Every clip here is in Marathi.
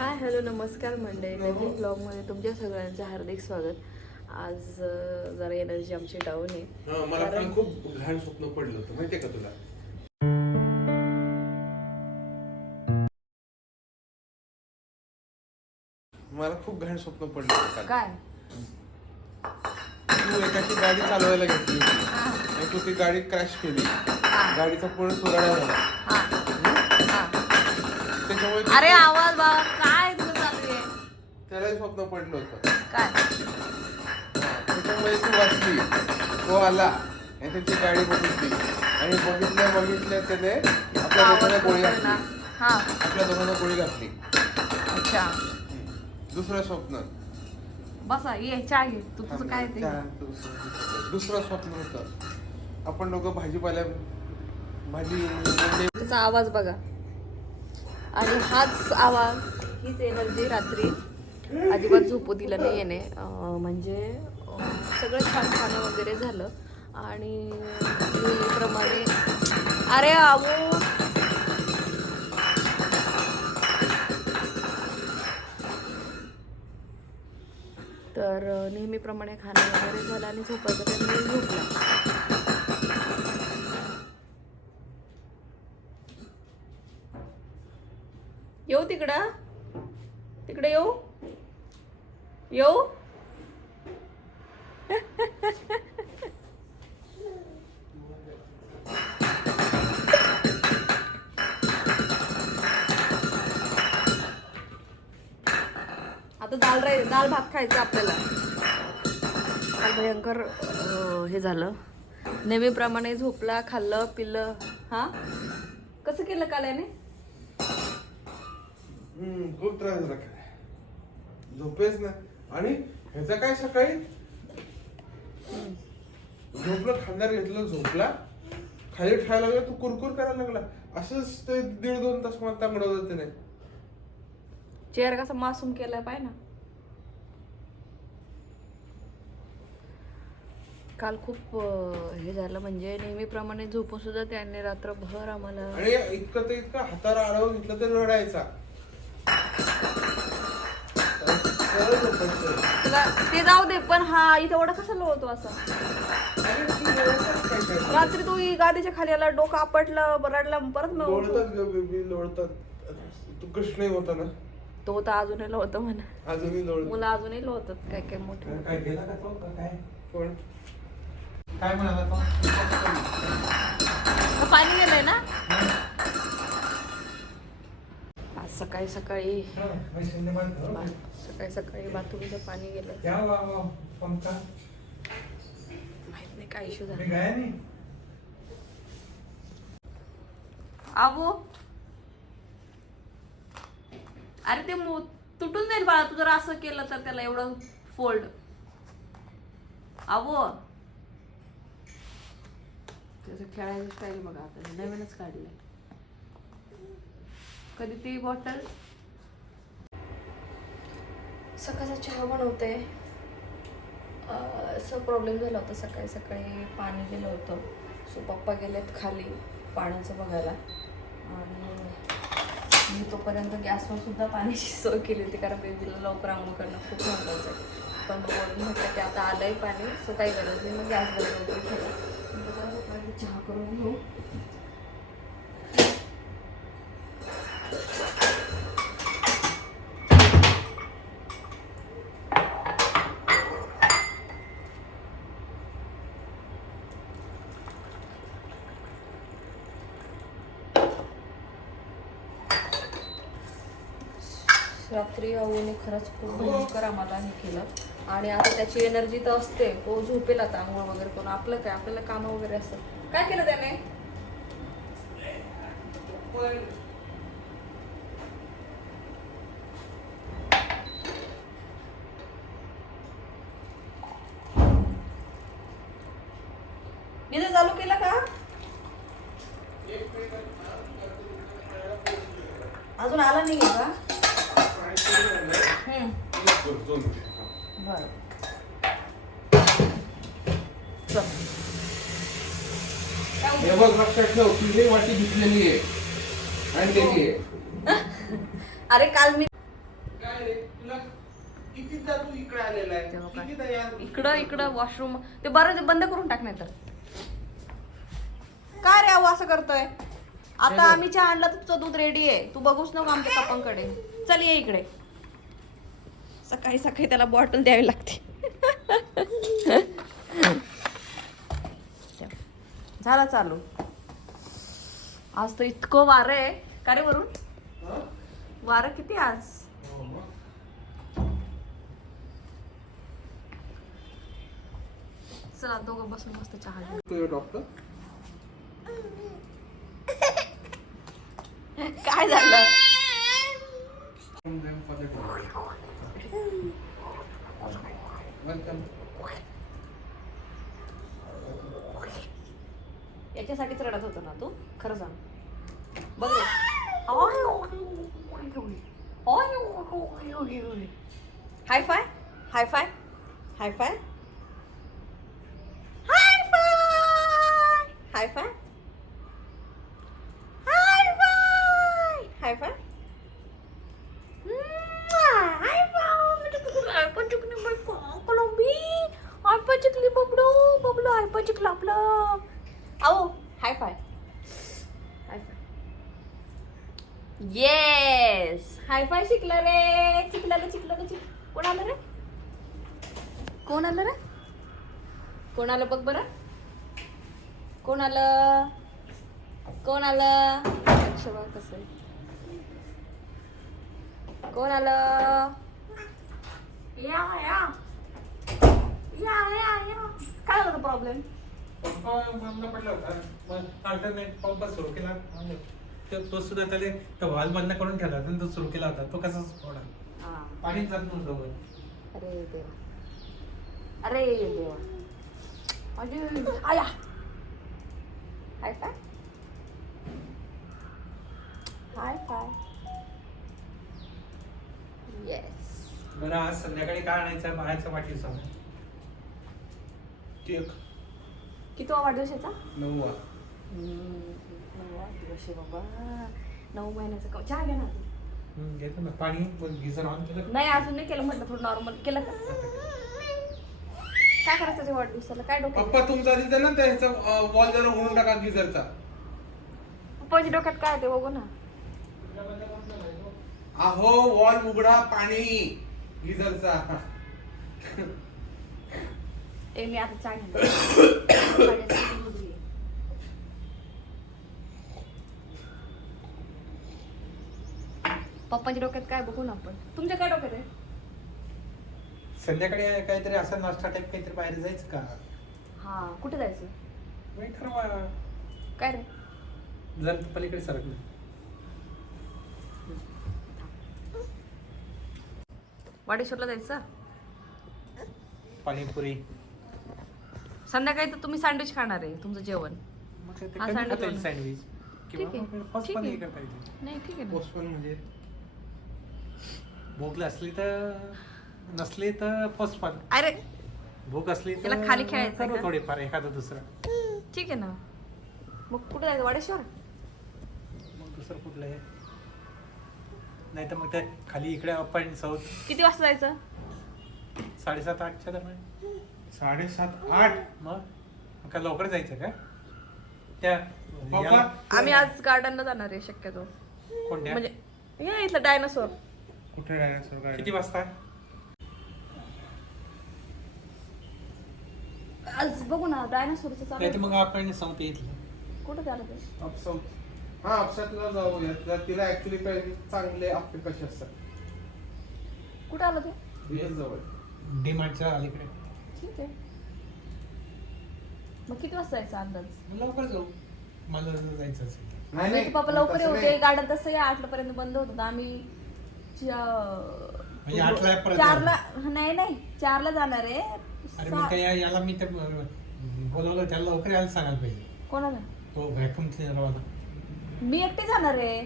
हाय हॅलो नमस्कार मंडळी, नवीन ब्लॉगमध्ये तुमच्या सगळ्यांचं हार्दिक स्वागत. आज जरा एनर्जी आमची डाऊन आहे. मला पण खूप घाण स्वप्न पडलं होतं माहितीये का तुला? मला खूप घाण स्वप्न पडलं होतं. काय तू एकाची गाडी चालवायला घेतली आणि तू ती गाडी क्रॅश केली. गाडीचा पूर्ण सुराडा झाला. त्याच्यामुळे अरे आवाज बाबा काय तुझं चालू आहे? त्यालाही स्वप्न पडलं होतं. काय त्याच्यामुळे तू वाचली, तो आला आणि त्याची गाडी बघितली आणि बघितल्या त्याने आपल्या दोघांना गोळी घातली. आपल्या दोघांना गोळी घातली. अच्छा, दुसरं स्वप्न. बसा ये चहा घे. तू तुझं काय ते दुसरं स्वप्न होतं, आपण दोघं भाजी त्याचा आवाज बघा. आणि हाच आवाज, हीच एनर्जी रात्री अजिबात झोपू दिलं नाही येणे. म्हणजे सगळं छान खाणं वगैरे झालं आणि नेहमीप्रमाणे अरे आवो तर नेहमीप्रमाणे खाणं वगैरे झालं आणि झोपायचं त्यांनी झोपला. येऊ तिकडे येऊ आता दाल भात खायचा आपल्याला. काल भयंकर हे झालं. नेहमीप्रमाणे झोपला, खाल्लं पिल्लं. हा कसं केलं काल याने? खूप त्रास झाला. झोपेच ना. आणि ह्याचा काय सकाळी झोपलं, खांद्यावर घेतलं, झोपला, खाली ठेवायला लागला, तू कुरकुर करायला लागला. असंच ते 1.5-2 तास मला तांगडवलं त्याने. चेहरा कसा मासूम केलाय पाय ना. काल खूप हे झालं. म्हणजे नेहमीप्रमाणे झोपून सुद्धा त्याने रात्रभर आम्हाला. आणि इतकं हातावर आडवं घेतलं तर रडायचा. तुला ते जाऊ दे, पण हा इथं एवढा कसा लोळतो असा? रात्री तू गादीच्या खाली आला, डोकं आपटलं, रडला, परत लोळतात. तू कृष्ण होता ना, तो तर अजूनही लोळतो म्हणा. अजूनही लोळ. मुलं अजूनही लोळतात काय काय मोठे. काय गेला का तो काय? कोण काय म्हणाला तो? पाणी गेलंय ना. सकाळी सकाळी बाथरूमचं पाणी गेलं. माहित नाही काय इश्यू झाला. आवो अरे ते तुटून जाईल बाळा. तू जर असं केलं तर त्याला एवढं फोल्ड. आवो त्याचं खेळायचं स्टाईल बघा. आता नवीनच काढलंय. कधी ती बॉटल. सकाळचा चहा बनवते. असं प्रॉब्लेम झाला होता. सकाळी पाणी गेलं होतं. सो पप्पा गेलेत खाली पाण्याचं बघायला आणि मी तोपर्यंत गॅसवर सुद्धा पाण्याची सोय केली होती, कारण बेबीला लवकर आंघोळ करणं खूप महत्त्वाचं आहे. पण बोलून म्हटलं की आता आलंय पाणी, सो काही गरज नाही. मग गॅस बंद वगैरे केला. चहा करून घेऊ. रात्री आऊने खरंच खूप भयंकर आम्हाला हे केलं आणि आता त्याची एनर्जी तर असते. तो झोपेल आता आंघोळ वगैरे करून. आपलं काय, आपल्याला कामं वगैरे असतं. काय केलं त्याने? निधी चालू केला का? अजून आला नाही का? बरं हे बघ, लक्षात ठेव, तुझी वाटी घेतलेली आहे आणि त्याची आहे. अरे काल मी कितीदा तू इकडे आलेला आहे तेव्हा काय? कितीदा यार इकडं वॉशरूम ते बरं बंद करून टाक नाही तर. काय रे अहो असं करतोय? आता आम्ही चहा आणला तर तुझं दूध रेडी आहे. तू बघूच नको आमच्या पप्पांकडे. चल ये इकडे. सकाळी सकाळी त्याला बॉटल द्यावी लागते. झाला चालू. आज तर इतकं वारं आहे. का रे वरून? हं? वारं किती आज? हो मग. चला दोघं बसून मस्त चहा घेऊ. तू डॉक्टर काय झालं? वेलकम. याच्यासाठीच रडत होतो ना तू? खरं सांग. बघ रे. हाय फाय हाय फाय हाय फाय हाय फाय हाय फाय हाय फाय आओ हाय फाय हाय फाय येस हाय फाय शिकला रे चिकला कोण आलं रे कोण आलं रे कोण आलं बघ बरं कोण आलं अक्षर कसं आहे कोण आलं या काय होतं प्रॉब्लेम बंद पडला होता मग अल्टरनेट पंप सुरू केला तो सुद्धा त्याला व्हॉल बंद करून ठेवला होता आणि तो सुरू केला होता तो कसा सोडा हा पाणी जात नव्हतं वर. अरे देवा अरे आया हाय फाय येस बरं आज संध्याकाळी काय आणायचं बाहेरचा वाटीचा केक किती वाढदिवस याचा 9वा 9वा दिवस आहे बाबा 9 महिन्याचा चहा घे ना घेतो ना पाणी गिझर ऑन केलं नाही अजून नाही केलं म्हटलं थोडं नॉर्मल केलं का काय करायचं ते वाढदिवसाला काय डोक्यात पप्पा तुमचा तिथे ना त्याचा वॉल जरा उडून टाका गिझरचा पप्पाच्या डोक्यात काय आहे ते बघू ना अहो वॉल उघडा पाणी गिझरचा ए मी आता चहा घेते पप्पाच्या डोक्यात काय बघू ना आपण तुमच्या काय डोक्यात आहे संध्याकाळी काहीतरी असं नाश्ता टाईप काहीतरी बाहेर जायचं का हा कुठे जायचं मी ठरवा काय रे जर पलीकडे सरकलं वाडेश्वरला जायचं पाणीपुरी संध्याकाळी तर तुम्ही सँडविच खाणार आहे तुमचं जेवण मग ते हा, कमी sandwich खाता येईल बनव. सँडविच ठीक आहे, किंवा फर्स्ट ठीक पण आहे. हे करता येईल नाही ठीक आहे ना पोस्ट पण म्हणजे भूक असली तर नसली तर फर्स्ट पण अरे भूक असली त्याला तर खाली खेळायचं करू का? थोडीफार एखादं दुसरं ठीक आहे ना मग कुठे जायचं वाडेश्वर मग दुसरं कुठलं आहे नाही तर मग ते खाली इकडे अप अँड साऊथ किती वाजता जायचं 7:30-8च्या दरम्यान 7:30-8 मग काय लवकर जायचं का त्या पप्पा? याला- आम्ही आज गार्डनला जाणार आहे शक्यतो कोणत्या म्हणजे या इथलं डायनासोर कुठे डायनासोर गार्डन? किती वाजता आज बघू ना डायनासोरचं चालू नाही तर आहे. मग आपण साऊथ इथलं कुठं झालं ते अपसाऊथ हा अपसातला जाऊया तिला ऍक्च्युली पाहिजे चांगले आपले कसे असतात कुठं आलं ते बीएस जवळ डीमार्टच्या अलीकडे ठीक आहे मग किती वाजता जायचं अंदाज मग लवकर जाऊ मला जर जायचं असेल तर. नाही तर पप्पा लवकर तसं येऊ नाही. दे गार्डन तसं या 8 पर्यंत बंद होत होतं आम्ही म्हणजे 8ला परत 4ला नाही 4ला जाणार आहे अरे मग काय याला मी ते बोलवलं त्याला लवकर यायला सांगायला पाहिजे कोणाला तो व्हॅक्युम क्लिनरवाला मी एकटी जाणार आहे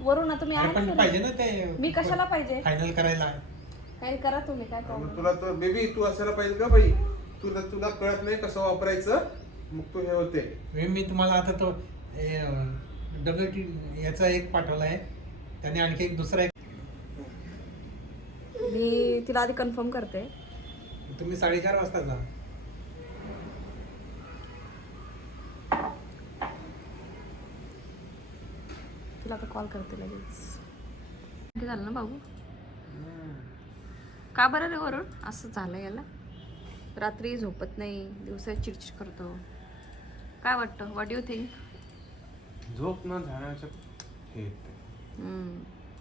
वरून ना तुम्ही अरे आहे पण ना पाहिजे घरी? ना ते मी कशाला पाहिजे फायनल करायला काही करा तुम्ही काय मग प्रॉब्लेम तुला तर बेबी तू असायला पाहिजे का बाई तुला कळत नाही कसं वापरायचं मग तू हे होते मी तुम्हाला आता तो WT याचा एक पाठवला आहे त्याने आणखी एक दुसरा एक मी तिला आधी कन्फर्म करते. तुम्ही 4:30 वाजता जा. तिला आता कॉल करते लगेच. किती झालं ना बाबू? का बरं रे वरून असं झालं याला? रात्री झोपत नाही, दिवसा चिडचिड करतो. काय वाटतं? What do you think? झोप न झाल्याचं हे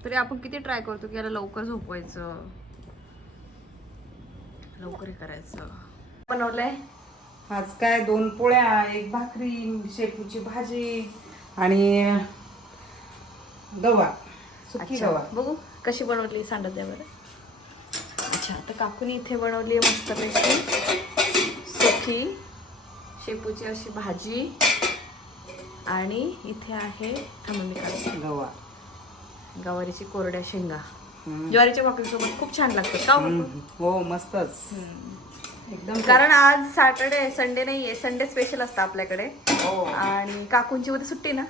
तरी आपण किती ट्राय करतो की याला लवकर झोपवायचं, लवकर हे करायचं. बनवलंय आज काय 2 पोळ्या, 1 भाकरी, शेपूची भाजी आणि गवार, सुकी अच्छा, गवार. बघू कशी बनवली सांगत द्या बरं. अच्छा, तर काकूनी इथे बनवली आहे मस्तपैकी सुकी शेपूची अशी भाजी आणि इथे आहे थांबा मी काढते गवार. गवारीची कोरड्या शेंगा. ज्वारीच्या भाकरीसोबत खूप छान लागतात का हो काकू? हो मस्तच एकदम. कारण आज सॅटर्डे संडे नाहीये, संडे स्पेशल असतं आपल्याकडे. हो आणि काकूंची उद्या सुट्टी ना,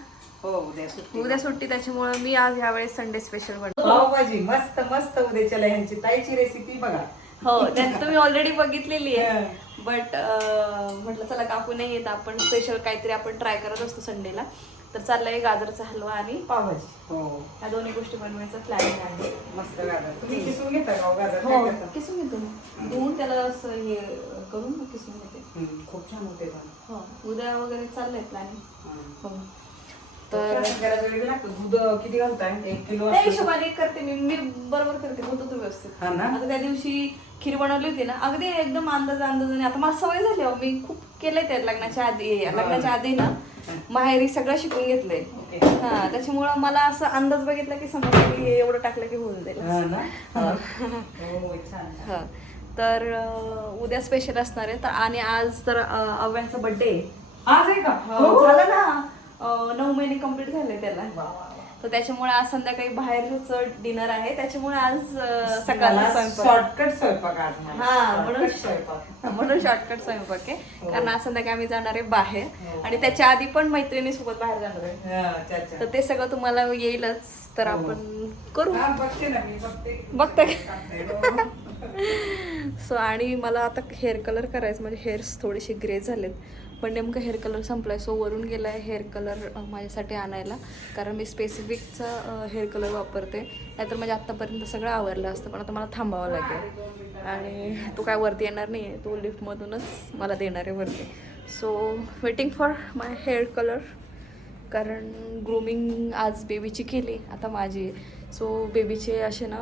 हो उद्या सुट्टी. उद्या सुट्टी, त्याच्यामुळे मी आज यावेळेस संडे स्पेशल बनवतो. पावभाजी मस्त मस्त उद्याच्याला ह्यांची ताईची रेसिपी बघा. हो, त्यात तुम्ही ऑलरेडी बघितलेली आहे. बट म्हटलं चला काकू नाही येत, आपण स्पेशल काहीतरी आपण ट्राय करत असतो संडेला. तर चाललंय गाजरचा हलवा आणि पावभाजी. हो ह्या दोन्ही गोष्टी बनवायचं प्लॅनिंग आहे. मस्त गाजर. तुम्ही किसून घेता का हो गाजर? हो, काय करता? किसून घेतो मी. धुवून त्याला असं हे करून मग किसून घेते. खूप छान होते पण. हो, उद्या वगैरे चाललंय प्लॅनिंग. हो, तर तर जरा वेळ लागतो. दूध किती घालताय? 1 किलो त्या असतं. हिशोबाने करते मी बरोबर करते, होतो तो व्यवस्थित. हा ना? आता त्या दिवशी खीर बनवली होती ना, अगदी एकदम अंदाजाने. आता मला सवय झाली हो, मी खूप केलंय ते लग्नाच्या आधी ना माहेरी सगळं शिकून घेतलंय. ओके. हा, त्याच्यामुळं मला असं अंदाज बघितला की समजलं की हे एवढं टाकलं की होऊन जाईल. हा ना? हा. हो छान. हा. तर उद्या स्पेशल असणार आहे. तर आणि आज तर अव्यांचा बर्थडे आज आहे का? झालं ना. 9 महिने कंप्लीट झाले त्याला. तर त्याच्यामुळे आज संध्याकाळी बाहेरच डिनर आहे. त्याच्यामुळे आज सकाळचा स्वयंपाक. शॉर्टकट स्वयंपाक आज मला. हा, म्हणून Shortcut स्वयंपाक. म्हणून शॉर्टकट स्वयंपाक आहे. हो. कारण आज संध्याकाळी आम्ही जाणार आहे बाहेर. हो. आणि त्याच्या आधी पण मैत्रिणी सोबत बाहेर जाणार आहे. हा, अच्छा, अच्छा. तर ते सगळं तुम्हाला येईलच. तर हो. आपण करू. हा, बघते ना मी बघते. बघता का? हो. सो आणि मला आता हेअर कलर करायचं. म्हणजे हेअर्स थोडेसे ग्रे झालेत, पण नेमकं हेअर कलर संपलाय. सो वरून गेला आहे हेअर कलर माझ्यासाठी आणायला. कारण मी स्पेसिफिकचा हेअर कलर वापरते. नाहीतर म्हणजे आत्तापर्यंत सगळं आवरलं असतं, पण आता मला थांबावं लागेल. आणि तो काय वरती येणार नाही आहे, तो लिफ्टमधूनच मला देणार आहे वरती. So waiting for my hair colour. कारण ग्रूमिंग आज बेबीची केली, आता माझी. सो बेबीचे असे ना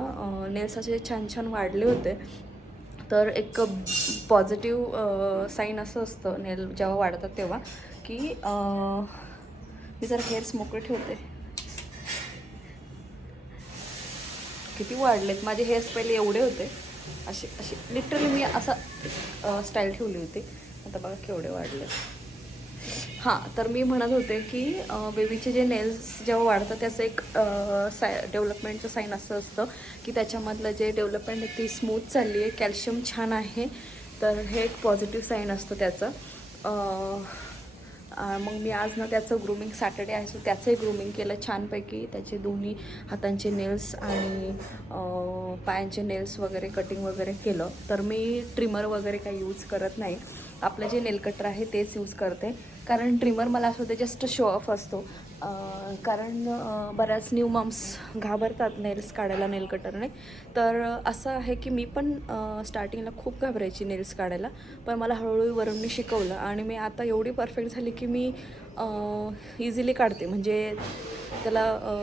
नेल्स असे छान छान वाढले होते. तर एक पॉझिटिव्ह साईन असं असतं नेल जेव्हा वाढतात तेव्हा, की मी जरा हेअर्स मोकळे ठेवते. किती वाढलेत माझे हेअर्स. पहिले एवढे होते, असे असे लिटरली मी असं स्टाईल ठेवली होती. आता बघा केवढे वाढले. हां, तर मी म्हणत होते की बेबीचे जे नेल्स जेव्हा वाढतात त्याचं एक डेव्हलपमेंटचं साईन असं असतं की त्याच्यामधलं जे डेव्हलपमेंट आहे ती स्मूथ चालली आहे, कॅल्शियम छान आहे. तर हे एक पॉझिटिव्ह साईन असतं त्याचं. मग मी आज ना त्याचं ग्रूमिंग, सॅटर्डे आहे सो त्याचंही ग्रूमिंग केलं छानपैकी. त्याचे दोन्ही हातांचे नेल्स आणि पायांचे नेल्स वगैरे कटिंग वगैरे केलं. तर मी ट्रिमर वगैरे काही यूज करत नाही. आपलं जे नेल कटर आहे तेच यूज करते. कारण ट्रिमर मला असं होतं जस्ट शो ऑफ असतो. कारण बऱ्याच न्यू मम्स घाबरतात नेल्स काढायला नेल कटरने. तर असं आहे की मी पण स्टार्टिंगला खूप घाबरायची नेल्स काढायला, पण मला हळूहळू वरूननी शिकवलं आणि मी आता एवढी परफेक्ट झाली की मी इझिली काढते. म्हणजे त्याला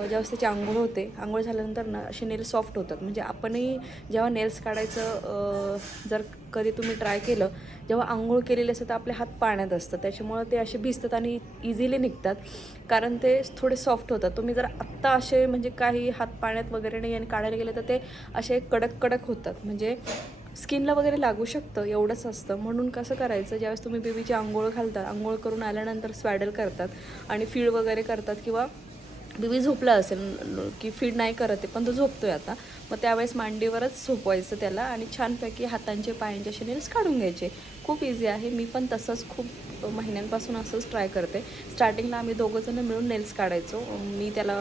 ज्यावेळेस त्याची आंघोळ होते, आंघोळ झाल्यानंतर ना असे नेल सॉफ्ट होतात. म्हणजे आपणही जेव्हा नेल्स काढायचं जर कधी तुम्ही ट्राय केलं, जेव्हा आंघोळ केलेली असतं तर आपले हात पाण्यात असतात, त्याच्यामुळं ते असे भिजतात आणि इझिली निघतात. कारण ते थोडे सॉफ्ट होतात. तुम्ही जर आत्ता असे म्हणजे काही हात पाण्यात वगैरे नाही आणि काढायला गेले तर ते असे कडक कडक होतात. म्हणजे स्किनला वगैरे लागू शकतं, एवढंच असतं. म्हणून कसं करायचं, ज्यावेळेस तुम्ही बेबीची आंघोळ घालतात, आंघोळ करून आल्यानंतर स्वॅडल करतात आणि फीड वगैरे करतात, किंवा बेबी झोपला असेल की फीड नाही करत आहे पण तो झोपतो आहे आता, मग त्यावेळेस मांडीवरच झोपवायचं त्याला आणि छानपैकी हातांचे पायांचे असे नेल्स काढून घ्यायचे. खूप इझी आहे. मी पण तसंच खूप महिन्यांपासून असंच ट्राय करते. स्टार्टिंगला आम्ही दोघंजणं मिळून नेल्स काढायचो. मी त्याला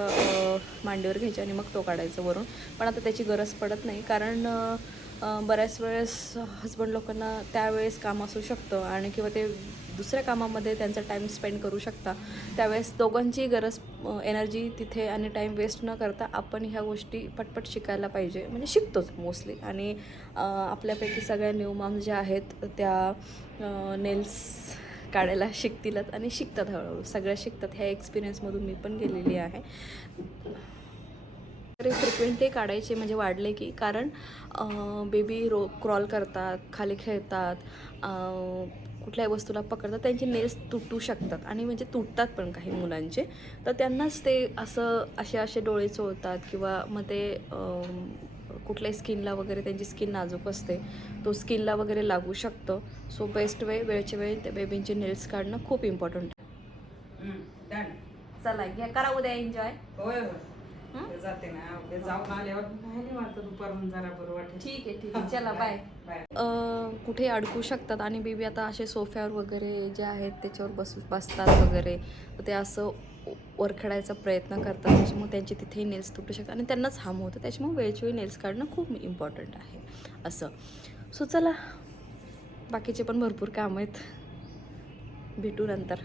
मांडीवर घ्यायचे आणि मग तो काढायचा वरून. पण आता त्याची गरज पडत नाही, कारण बऱ्याच वेळेस हजबंड लोकांना त्यावेळेस काम असू शकतं आणि किंवा ते दुसऱ्या कामामध्ये त्यांचा टाईम स्पेंड करू शकता. त्यावेळेस दोघांची गरज एनर्जी तिथे आणि टाईम वेस्ट न करता आपण ह्या गोष्टी पटपट शिकायला पाहिजे. म्हणजे शिकतोच मोस्टली. आणि आपल्यापैकी सगळ्या न्यू मॉम ज्या आहेत त्या नेल्स काढायला शिकतीलच आणि शिकतात हळूहळू. सगळ्या शिकतात. ह्या एक्सपिरियन्समधून मी पण गेलेली आहे. तरी फ्रिक्वेंटली काढायचे म्हणजे वाढले की, कारण बेबी क्रॉल करतात, खाली खेळतात, कुठल्याही वस्तूला पकडतात, त्यांचे नेल्स तुटू शकतात आणि म्हणजे तुटतात पण काही मुलांचे. तर त्यांनाच ते असे डोळे चोळतात किंवा मग ते कुठल्याही स्किनला वगैरे, त्यांची स्किन नाजूक असते, तो स्किनला वगैरे लागू शकतं. सो बेस्ट वेळच्या वेळी त्या बेबींचे नेल्स काढणं खूप इम्पॉर्टंट आहे. डन. चला घ्या, करा उद्या एन्जॉय. होय होय. उद्या जाते ना, उद्या जाऊन आल्यावर नाही वाटत दुपारून जरा बरं वाटेल. ठीक आहे. चला बाय. बाय. कुठे अडकू शकतात आणि बेबी आता असे सोफ्यावर वगैरे जे आहेत त्याच्यावर बसतात वगैरे, तर ते असं वरखडायचा प्रयत्न करतात. त्याच्यामुळे त्यांचे तिथेही नेल्स तुटू शकतात आणि त्यांनाच हार्म होतं. त्याच्यामुळे वेळच्या वेळी नेल्स काढणं खूप इम्पॉर्टंट आहे असं. सो चला, बाकीचे पण भरपूर कामं आहेत. भेटू नंतर.